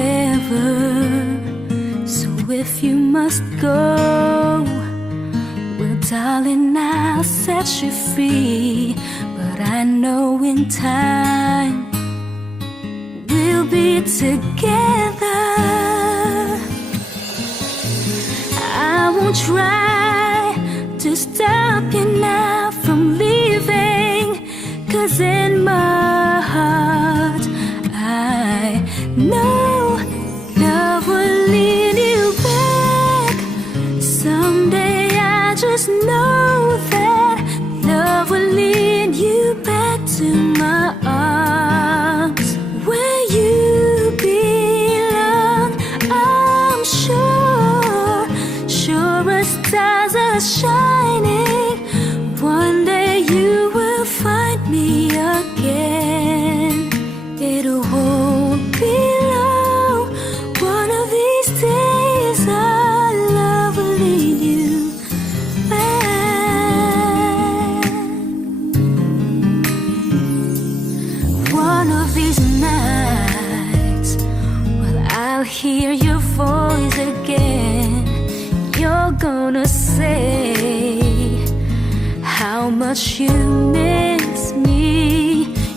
forever. So if you must go, well, darling, I'll set you free. But I know in time we'll be together. I won't try to stop you now from leaving, 'cause in my heart I know love will lead you back. Someday I just know that love will lead you back to my arms, where you belong. I'm sure, sure as stars are shining, one day you will find me again. It won't be long. One of these days our love will lead you back. One of these nights, well, I'll hear your voice again. You're gonna say how much you miss me.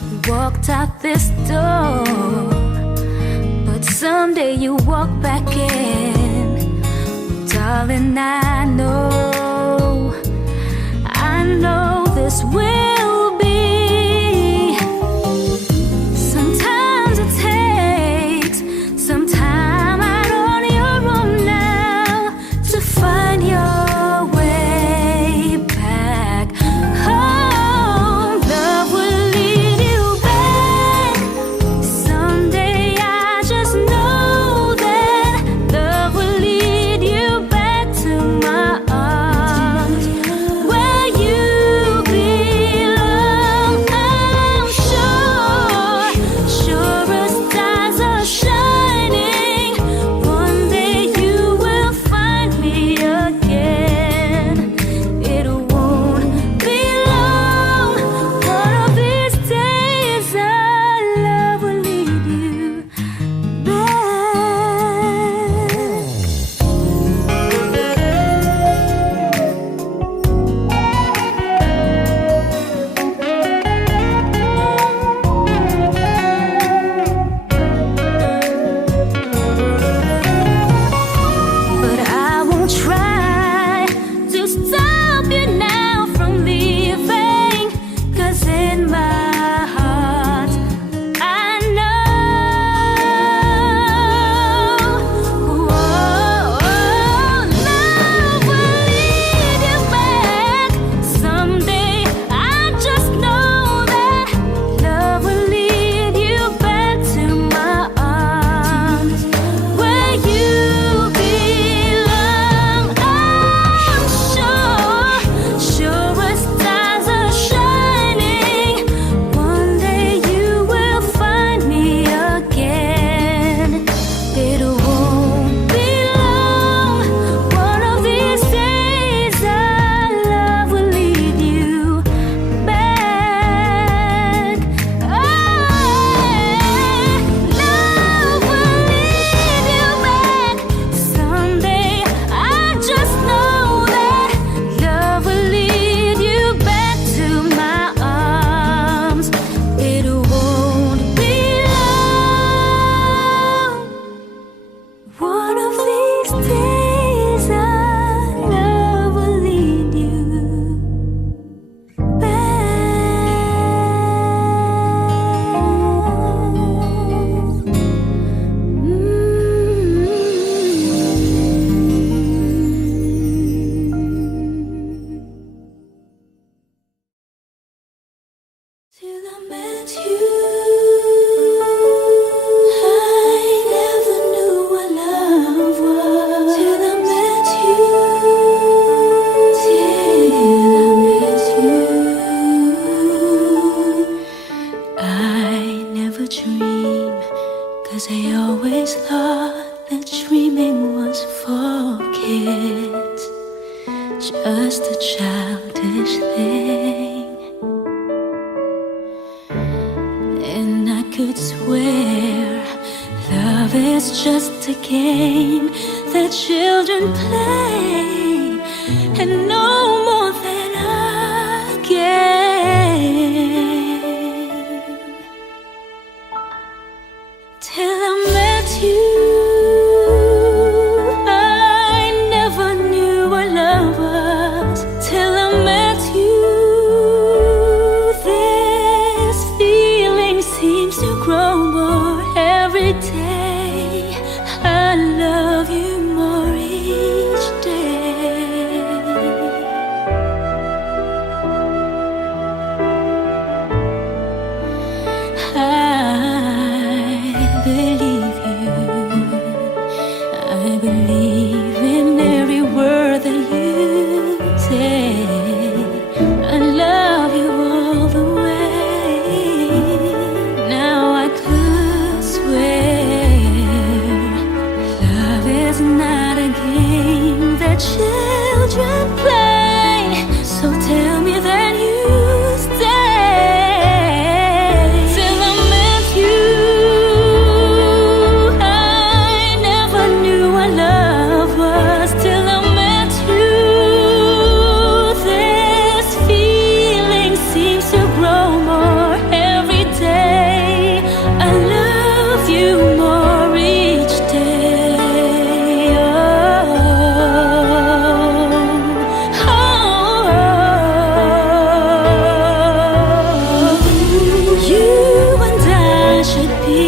You walked out this door, but someday you walk back in. Darling, I know this will be. Sometimes it takes some time out on your own now to find your way back home. Love will lead you back. Someday I just know that love will lead you back to my arms, where you belong. I'm sure, sure as stars are shining, one day you will find me again. It won't be long. One of these days our love will lead you but I won't try to stop you now from leaving, 'cause in my heart I know, love will lead you back. Someday I just know that love will lead you back to my arms, where you belong. I'm sure, sure as stars are shining, one day you will find me again. It won't be long. One of these days our love will lead you back. Love will lead you back. Someday I just know that love will lead you back to my arms. It won't be long. One of these days our love will lead you till I met you. I never knew what love was till I met you. Till I met you. I never dream, 'cause I always thought that dreaming was for kids, just a childish thing. And I could swear love is just a game that children play, and no more than a game. Till I met you, I never knew what love was. Till I met you, this feeling seems to grow more every day. I love you more each day. I believe you. I believe in every word that you say. I love you all the way. Now I could swear love is not a game that children play. So tell me that you stay. Till I met you, I never knew what love was. Till I met you, this feeling seems to grow more every day. I love you more each day. You and I should be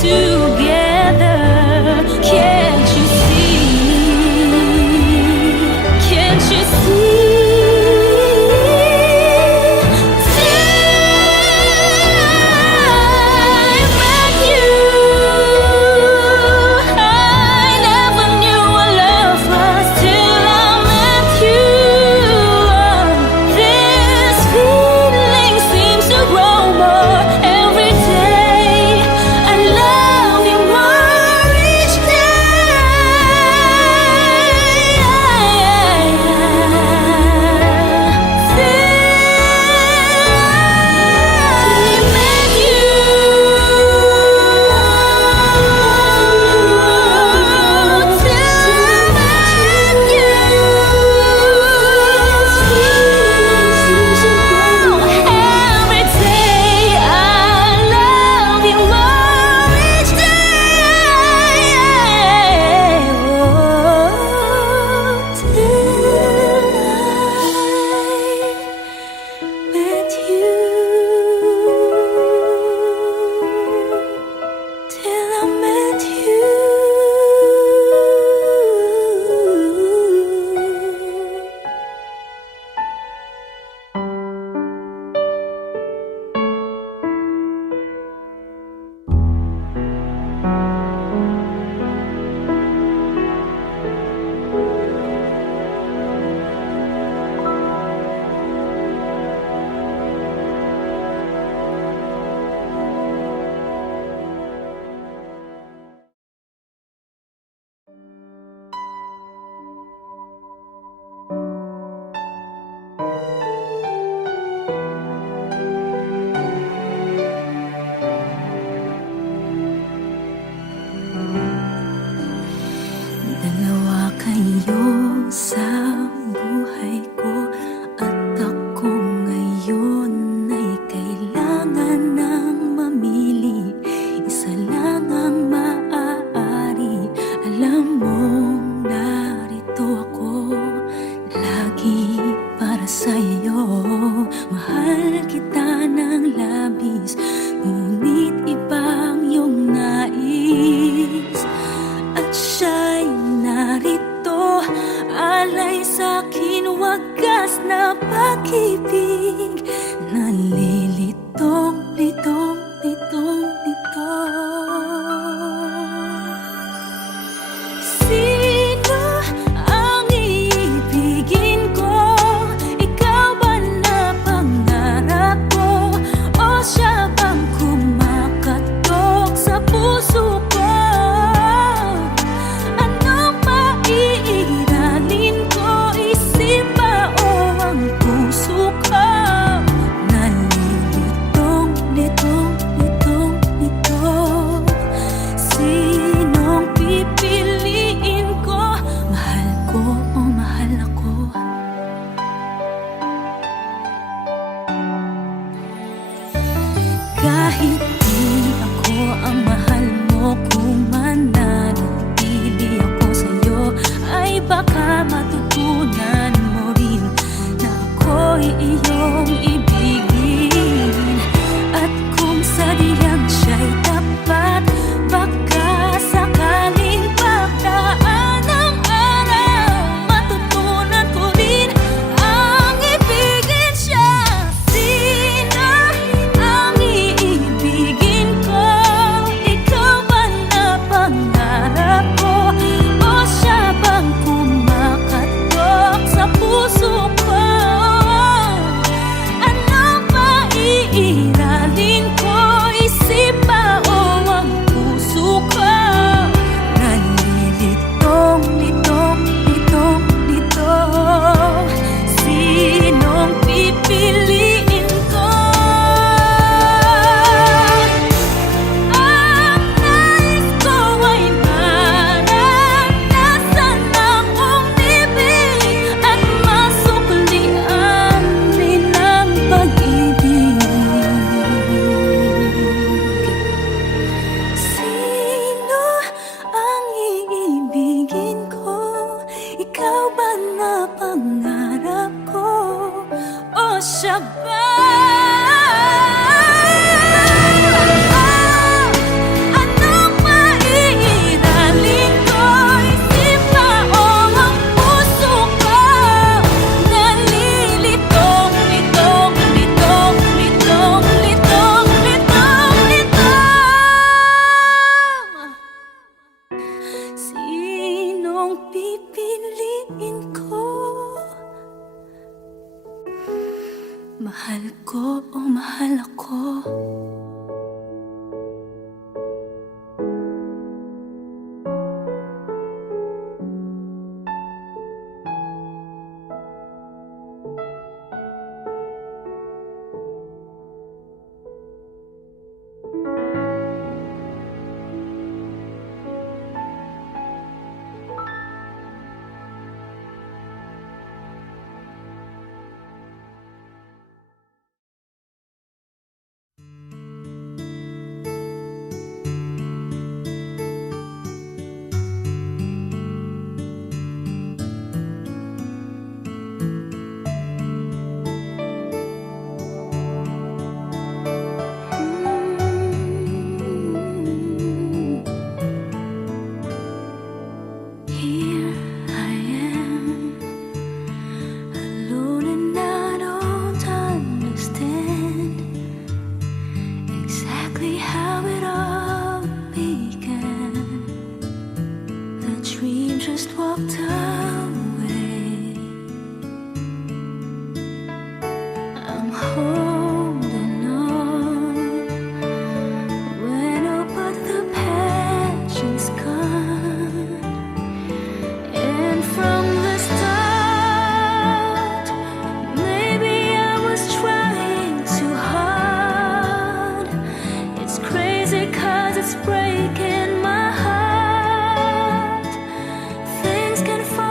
together. Can't you see? Can't you see? Till I met you, I never knew what love was. Till I met you, this feeling seems to grow more every day. I love you more each dalawa kayo sa buhay ko, at ako ngayon ay kailangan ng mamili. Isa lang ang maaari. Alam mong narito ako lagi para sa'yo. Mahal kita ng labis, ngunit ibang iyong nais. At siya'y narito, alay sa'kin wagas na pag-ibig. Nalilitong, litong, litong, litong. Sino ang iibigin ko? Ikaw ba na pangarap ko? O siya bang kumakatok sa puso ko? Anong maiiralin ko? Isip ba o ang puso ko? Nalilitong, pipiliin ko. Mahal ko o mahal ako. Here I am, alone and I don't understand exactly how it all began. The dream just walked away. I'm holding on when all but the passion's gone. And from the start, maybe I was trying too hard. It's crazy 'cause it's breaking my heart. Things can fall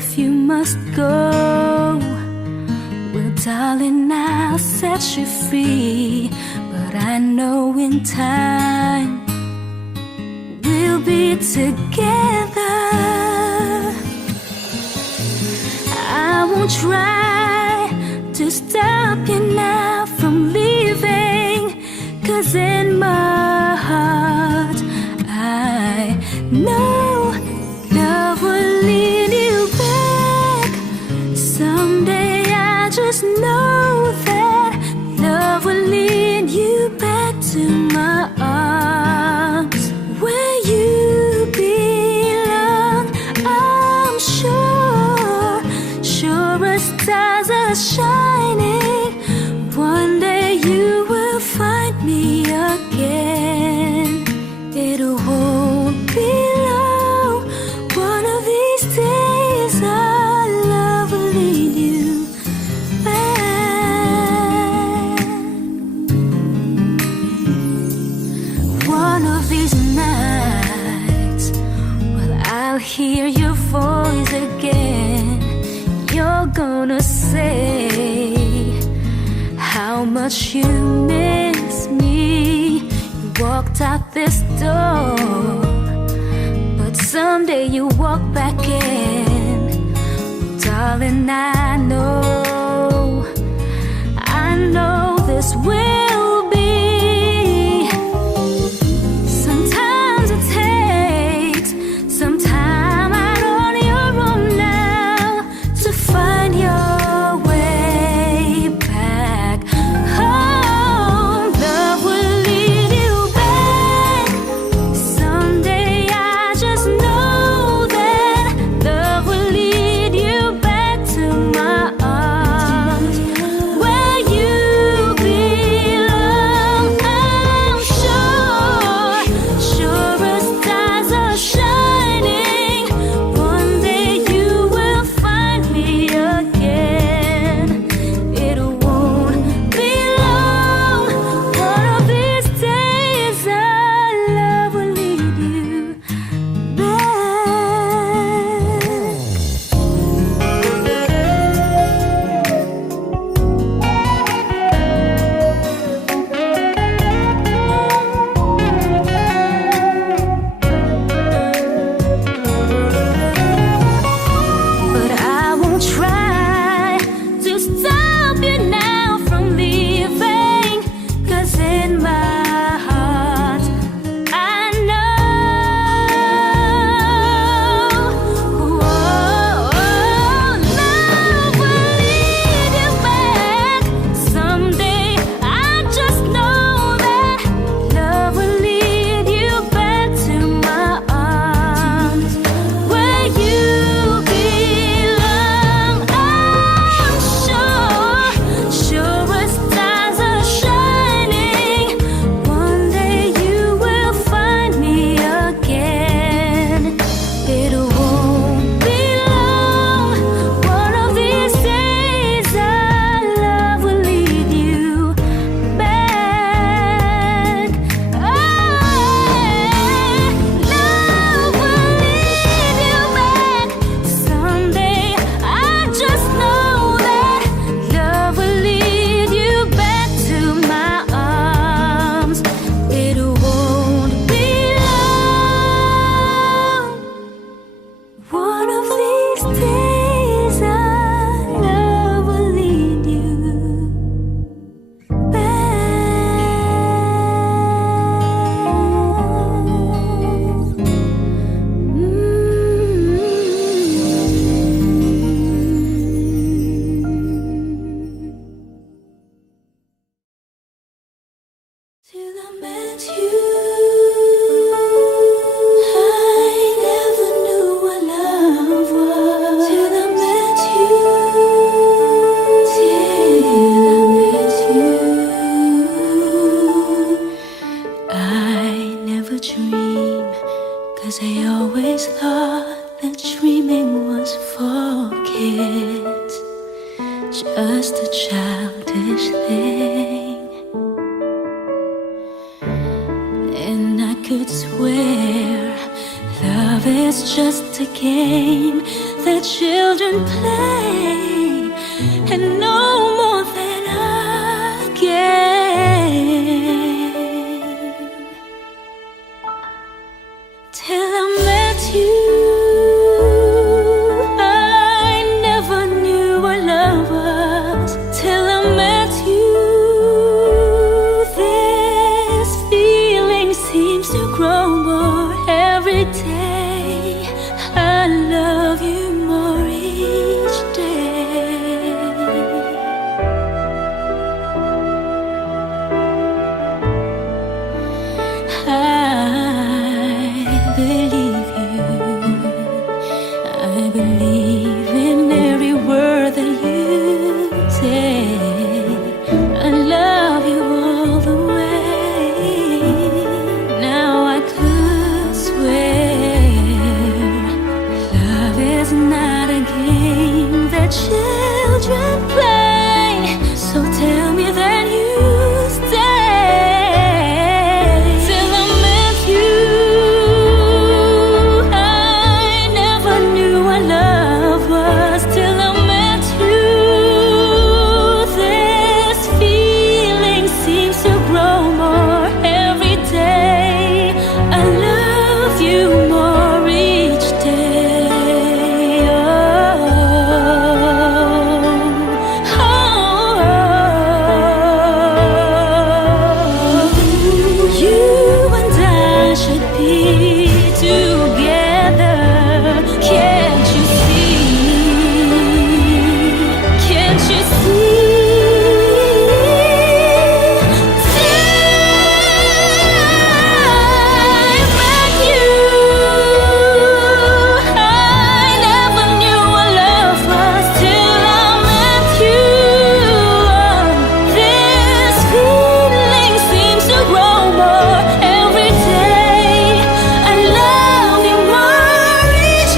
if you must go, well, darling, I'll set you free. But I know in time we'll be together. I won't try to stop you now from leaving, 'cause in my heart I know love will lead you back. Someday I just know that love will lead you back to my arms, where you belong. I'm sure, sure as stars are shining, one day you will find me again. It won't be long, one of these days our love will lead you back. One of these nights, well, I'll hear your voice again. You're gonna say how much you miss me. You walked out this door, but someday you walk back in. Darling, I know this will be. Sometimes it takes some time out on your own now to find your way back home. Love will lead you back. Someday I just know that love will lead you back to my arms, where you belong. I'm sure, sure as stars are shining, one day you will find me again. It won't be long, one of these days our love will lead you back. But I won't try to stop you now from leaving, 'cause in my heart I know, love will lead you back. Someday I just know that love will lead you back to my arms, where you belong. I'm sure, sure as stars are shining, one day you will find me again. It won't be long, one of these days our love will lead you back. Love will lead you back. Someday I just know that love will lead you back to my arms. It won't be long, one of these days our love will lead you till I met you. I never knew what love was till I met you. Till I met you, I never dreamed, 'cause I always thought that dreaming was for kids, just a childish thing. And I could swear love is just a game that children play, and no more than a game. Till I met you, I never knew what love was. Till I met you, this feeling seems to grow more every day. I love you more each day. I believe you. I believe in every word that you say. I love you all the way. Now I could swear love is not a game that children play. So tell me that you stay. Till I met you, I never knew what love was. Till I met you, this feeling seems to grow more every day. I love you more each day. You and I should be together. Can't you see? Can't you see? Till I met you, I never knew what love was. Till I met you, this feeling seems to grow more every day. I love you more each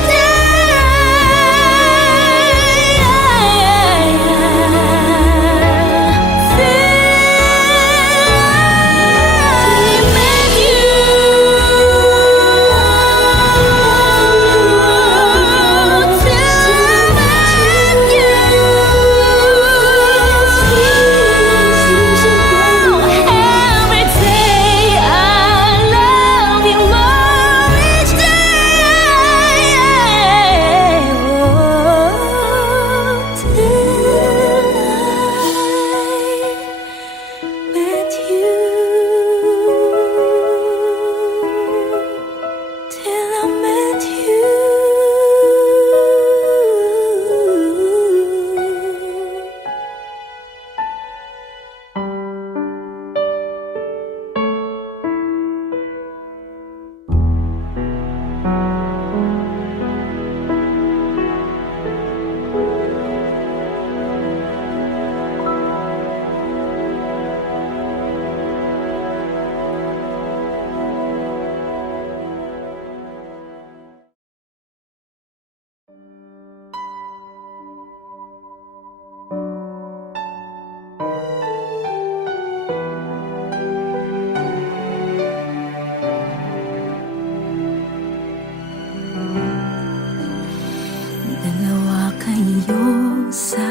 dalawa kayo sa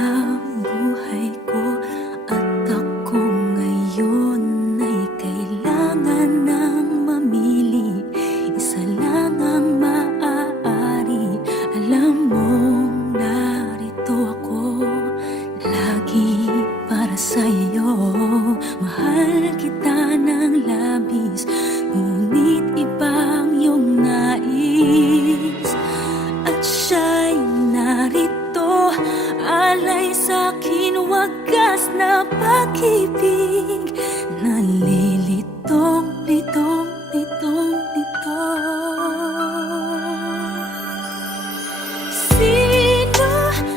buhay ko, at ako ngayon ay kailangan ng mamili. Isa lang ang maaari. Alam mong narito ako lagi para sa'yo. Mahal kita ng labis, ngunit ibang iyong nais. At siya'y narito, alay sa'kin wagas na pag-ibig. Nalilitong, litong, litong, litong. Sino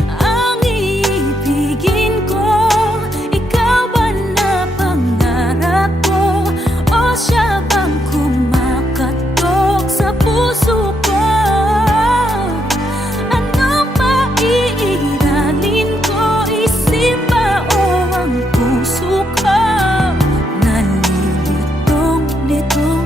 ang iibigin ko? Ikaw ba na pangarap ko? O siya bang kumakatok sa puso ko? Anong maiiralin ko? Isip ba o ang puso ko? Nalilitong, litong,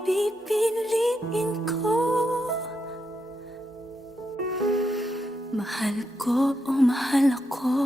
pipiliin ko. Mahal ko o mahal ako.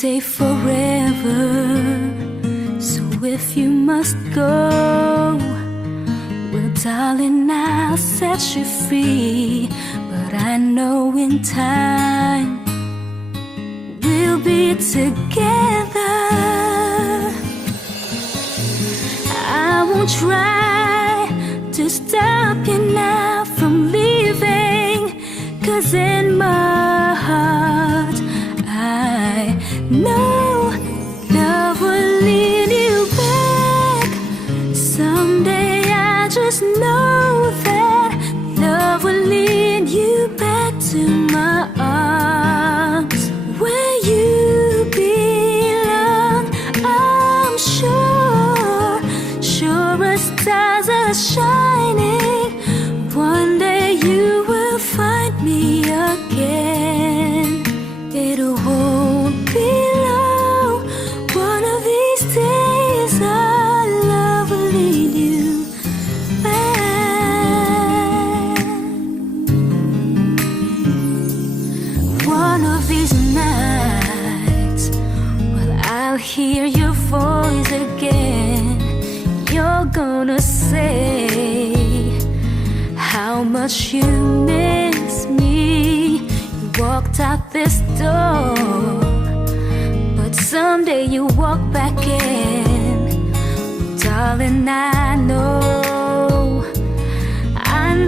stay forever. So if you must go, well, darling, I'll set you free. But I know in time we'll be together. I won't try to stop you now from leaving, 'cause in my heart I know love will lead you back. Someday I just know that love will lead you back to my arms where you belong. I'm sure, sure as stars are shining, one day you will find me again. It won't be long, one of these days our love will lead you back. One of these nights, well, I'll hear your voice again. You're gonna say how much you miss me. You walked out this door, but someday you walk back in. Darling, I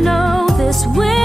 know this will